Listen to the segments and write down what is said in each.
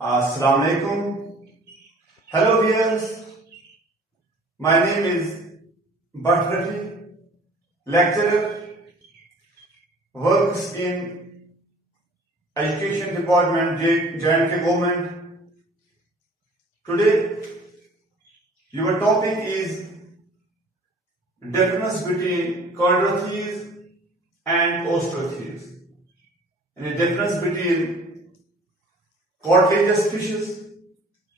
Assalamu alaikum. Hello viewers. My name is Bhatt Rafi, lecturer, works in Education Department, J&K Government. Today, your topic is difference between chondrotheres and osteotheres, and the difference between cartilaginous fishes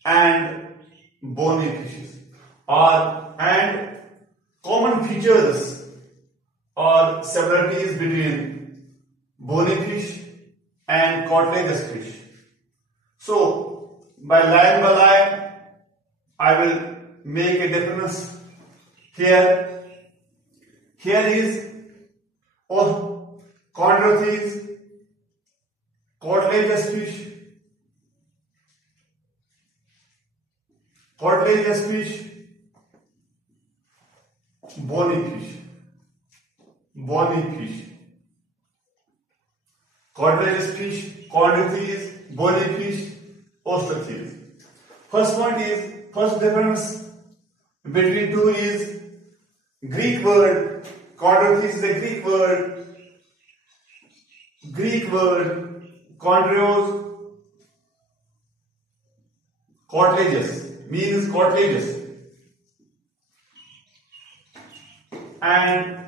and bony fishes, and common features or similarities between bony fish and cartilaginous fish. So, by line, I will make a difference here. Here is chondrotheres, cartilaginous fish, cartilaginous fish, bony fish, cartilaginous fish, chondrotheres, bony fish, osteotheres. First difference between two is Greek word. Chondrotheres is a Greek word, chondros, cartilaginous means cartilaginous, and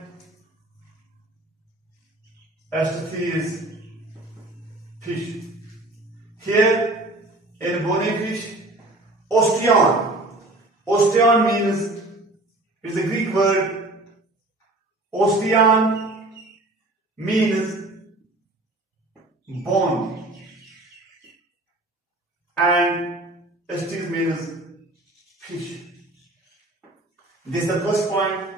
osteotheres fish. Here in bony fish, osteon means, is a Greek word. Osteon means bone, and osteotheres means fish. This is the first point.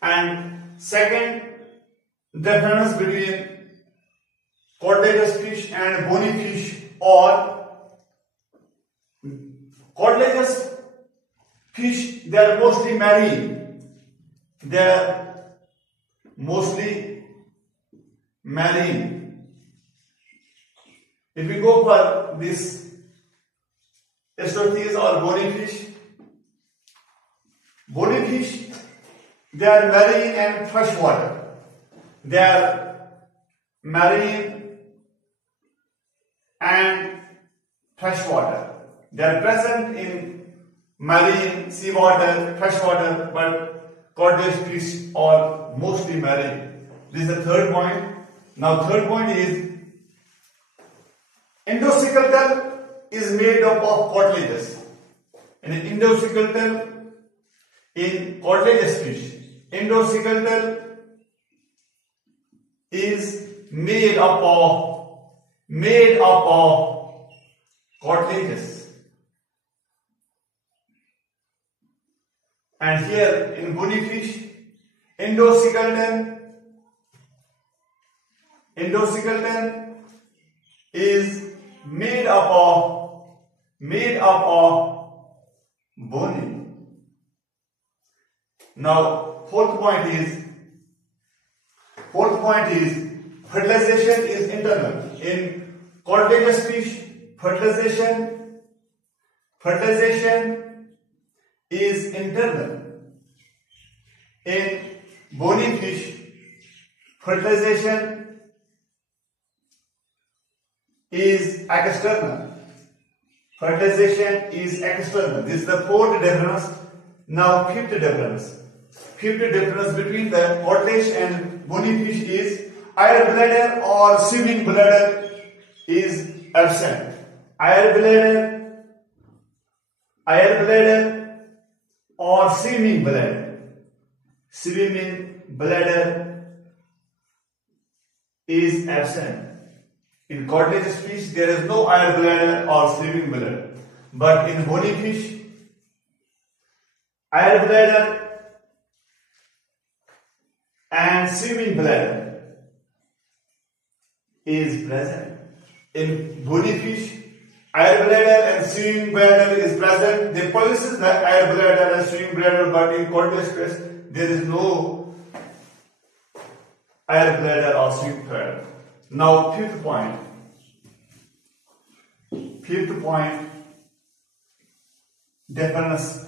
And second difference between cartilaginous fish and bony fish, or cartilaginous fish, they are mostly marine. If we go for this osteotheres or bony fish, they are marine and freshwater. They are marine and freshwater. They are present in marine, seawater, freshwater, but cartilaginous fish are mostly marine. This is the third point. Now, third point is endoskeleton is made up of cartilages. And endoskeleton in cartilaginous fish, endoskeleton is made up of cartilages. And here in bony fish, endoskeleton is made up of bone. Now, fourth point is fertilization is internal. In cartilaginous fish, fertilization is internal. In bony fish, fertilization is external. This is the fourth difference. Now, fifth difference between the cartilage and bony fish is air bladder or swimming bladder is absent. Air bladder or swimming bladder is absent. In cartilaginous fish, there is no air bladder or swimming bladder, but in bony fish, air bladder and swimming bladder is present. In bony fish, air bladder and swimming bladder is present. They possess the air bladder and swimming bladder, but in cartilaginous fish, there is no air bladder or swimming bladder. Now, fifth point fifth point, difference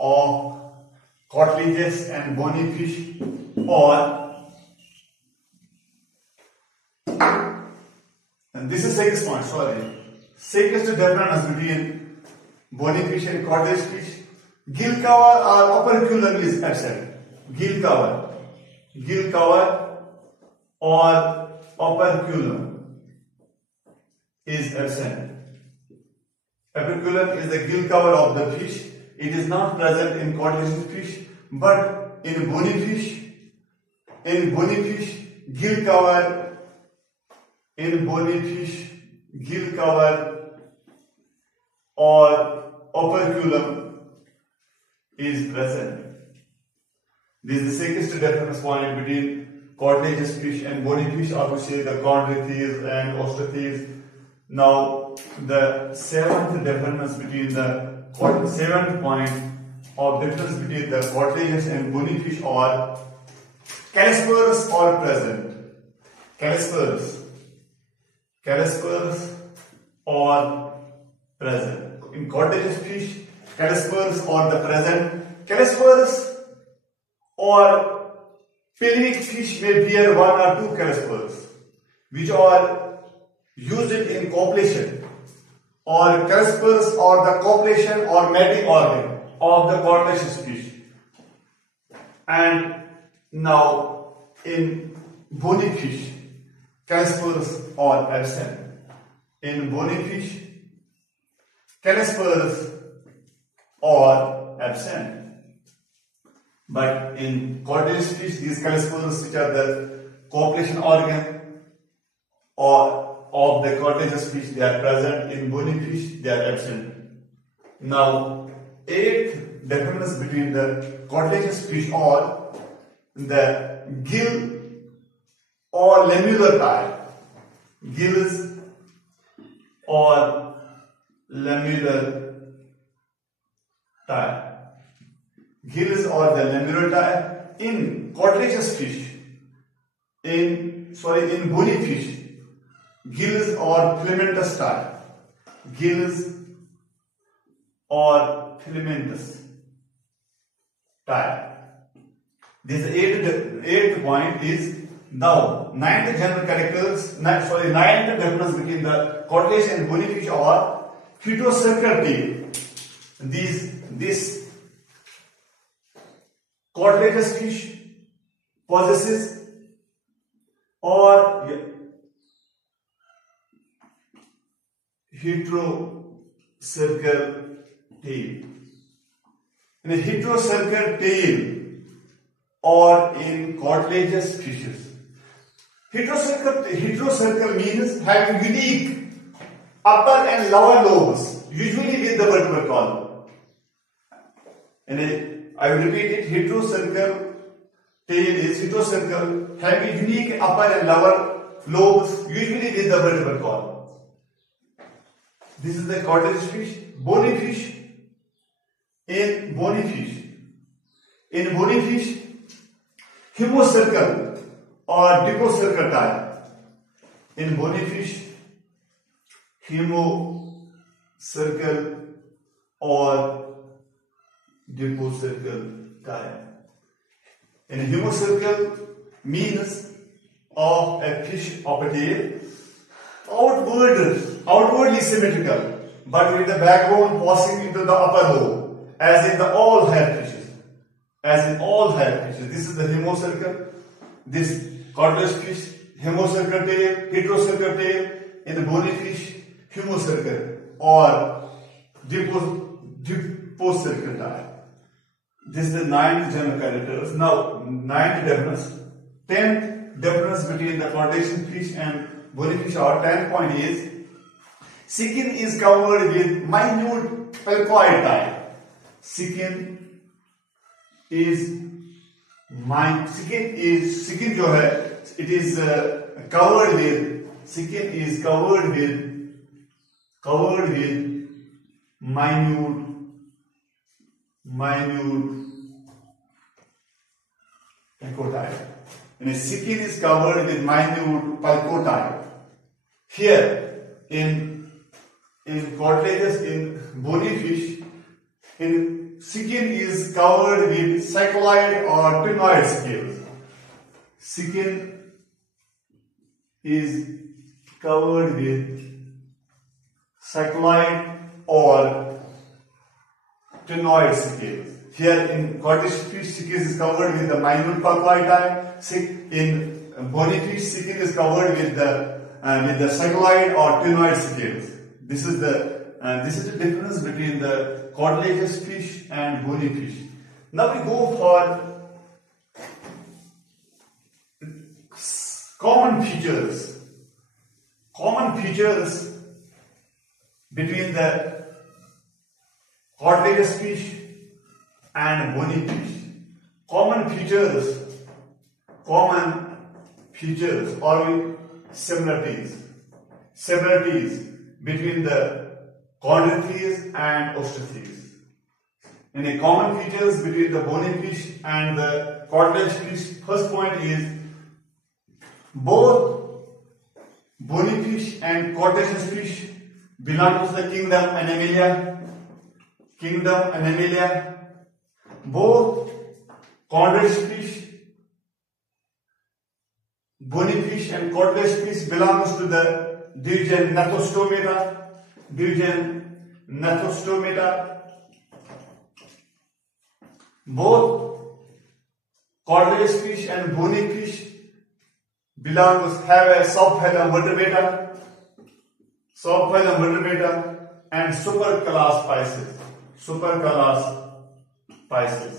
of cartilaginous and bony fish, and this is sixth point, sixth difference between bony fish and cartilaginous fish. Gill cover or operculum is absent. Gill cover or operculum is absent. Operculum is the gill cover of the fish. It is not present in cartilaginous fish, but in bony fish, gill cover or operculum is present. This is the sixth difference point between cartilaginous fish and bony fish, or we say the chondrichthyes and osteichthyes. Now, the seventh difference between the seventh point of difference between the cartilaginous and bony fish are callispers or present. Callispers or present. In cartilaginous fish, callispers or the present. Callispers or pelvic fish may bear one or two callispers, which are used in copulation, or callispers or the copulation or mating organ of the cartilaginous fish. And now in bony fish, callispers are absent. In bony fish, callispers are absent. But in cartilaginous fish, these callispers, which are the copulation organ or of the cartilaginous fish, they are present. In bony fish, they are absent. Now, eighth difference between the cartilaginous fish are the gill or lamellar tie. Gills or lamellar tie. Gills or the lamellar tie. In cartilaginous fish, in bony fish, gills or filamentous tie. Gills or filamentous tie. This eighth point is now ninth general characters. Ninth difference between the cartilaginous and bony fish are phytocircular tail. This cartilaginous fish possesses or heterocircular tail. In a heterocircular tail or in cartilaginous fishes. Heterocircle means having unique upper and lower lobes, usually with the vertebral column. And I will repeat it, heterocircle tail is heterocircle having unique upper and lower lobes, usually with the vertebral column. This is the cartilaginous fish. Bony fish. In bony fish, hemocircle or dipocircle tie. In bony fish, hemocircle or dipocircle tie. In hemocircle means of a fish of a tail, outwardly symmetrical, but with the backbone passing into the upper lobe, as in all hair fishes. This is the hemocircle. This cartilaginous fish, hemocircle tail, heterocircle tail. In the bony fish, hemocircle or dipocircle tie. This is the ninth general characters. Now, ninth difference. 10th difference between the cartilaginous fish and bony fish, or 10th point is skin is covered with minute pelcoid tie. Skin is covered with minute pelcoid. And skin is covered with minute pelcoid. Here in in cartilages in bony fish, in skin is covered with cycloid or pinoid scales. Skin is covered with cycloid or pinoid scales. Here in codfish fish, skin is covered with the minute pulpoidi. In bony fish, skin is covered with the cycloid or pinoid scales. This is the difference between the cartilaginous fish and bony fish. Now we go for common features. Common features between the cartilaginous fish and bony fish. Common features or similarities between the chondrichthyes and osteichthyes. In a common features between the bony fish and the cartilaginous fish, first point is both bony fish and cartilaginous fish belong to the kingdom Animalia. Both chondrichthyes fish, bony fish and cartilaginous fish belongs to the division Gnathostomata. Both cartilaginous fish and bony fish have a subphylum vertebrata and superclass Pisces.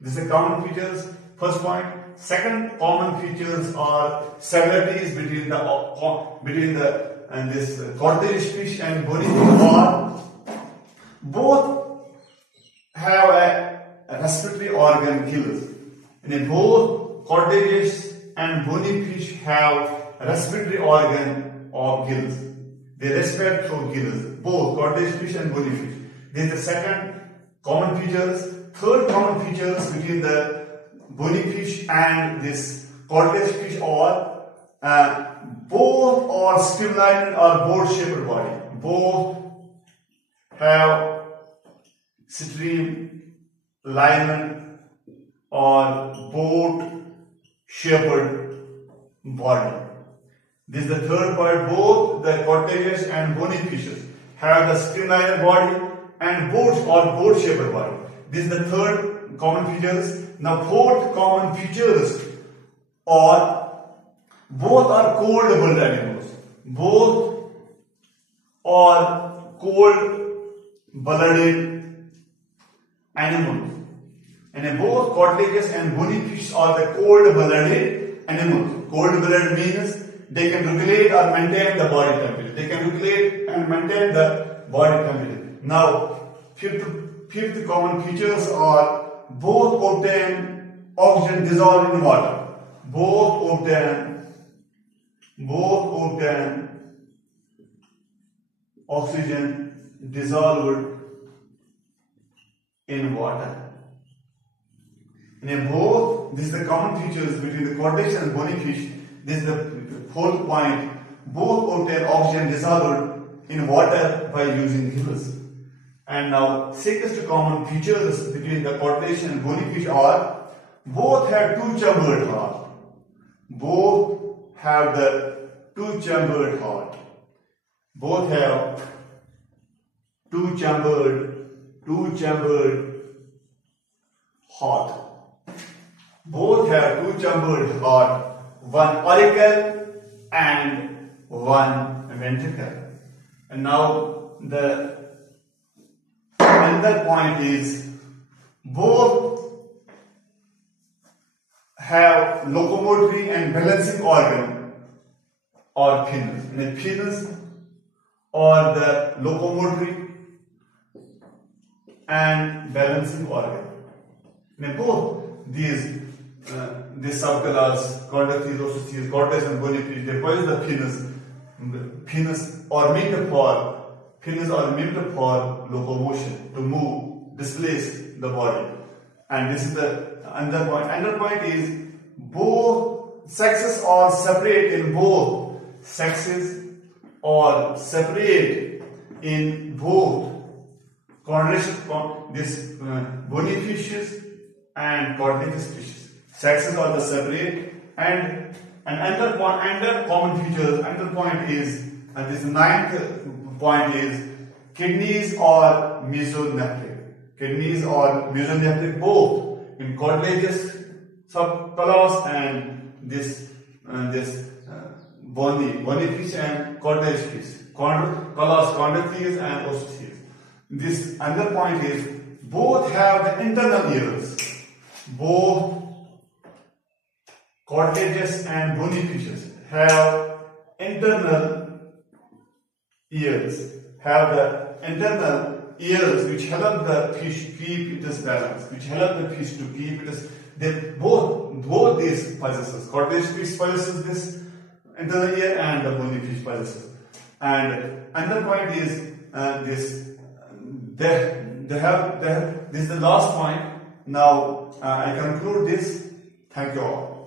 This is common features. First point. Second common features are similarities between this cartilaginous fish and bony fish are both have a respiratory organ gills. In both cartilaginous and bony fish have respiratory organ of gills. They respire through gills. Both cartilaginous fish and bony fish. This is the second common features. Third common features between the bony fish and this cartilaginous fish are both are streamlined or board-shaped body. Both have streamlined or board-shaped body. This is the third part. Both the cartilaginous and bony fishes have the streamlined body and board-shaped body. This is the third common features. Now fourth common features are both are cold-blooded animals. Both are cold-blooded animals. And both cartilaginous and bony fish are the cold-blooded animals. Cold-blooded means they can regulate or maintain the body temperature. They can regulate and maintain the body temperature. Now, fifth common features are both obtain oxygen dissolved in water. Both obtain oxygen dissolved in water. In both, this is the common features between the cartilaginous and bony fish. This is the fourth point. Both obtain oxygen dissolved in water by using gills. And now, sixth common features between the cartilaginous and bony fish are both have two-chambered heart. Both have the two-chambered heart. Both have two-chambered heart. Both have two-chambered heart, one auricle and one ventricle. And now the another point is both have locomotory and balancing organ or penis. In a penis or the locomotory and balancing organ. In both these subclass, cartilaginous, osteichthyes, cartilaginous and bony fish, they possess the penis or meant for locomotion, to move, displace the body. And this is the another point. Another point is both sexes are separate in both sexes or separate in both bony fishes and cartilaginous fishes. Sexes are the separate, and another common feature, another point is, and this ninth point is, kidneys are mesonephric. Kidneys are mesonephric both in cartilaginous subclass and this bony fish and cartilaginous fish. Class chondrotheres and osteotheres. This another point is, both have the internal ears. Both cartilaginous and bony fishes have internal ears. Have the internal ears which help the fish keep its balance, which help the fish to keep its. Both these possesses. Cartilaginous fish possesses this internal ear, and the bony fish possesses. And another point is this is the last point. Now I conclude this. Thank you all.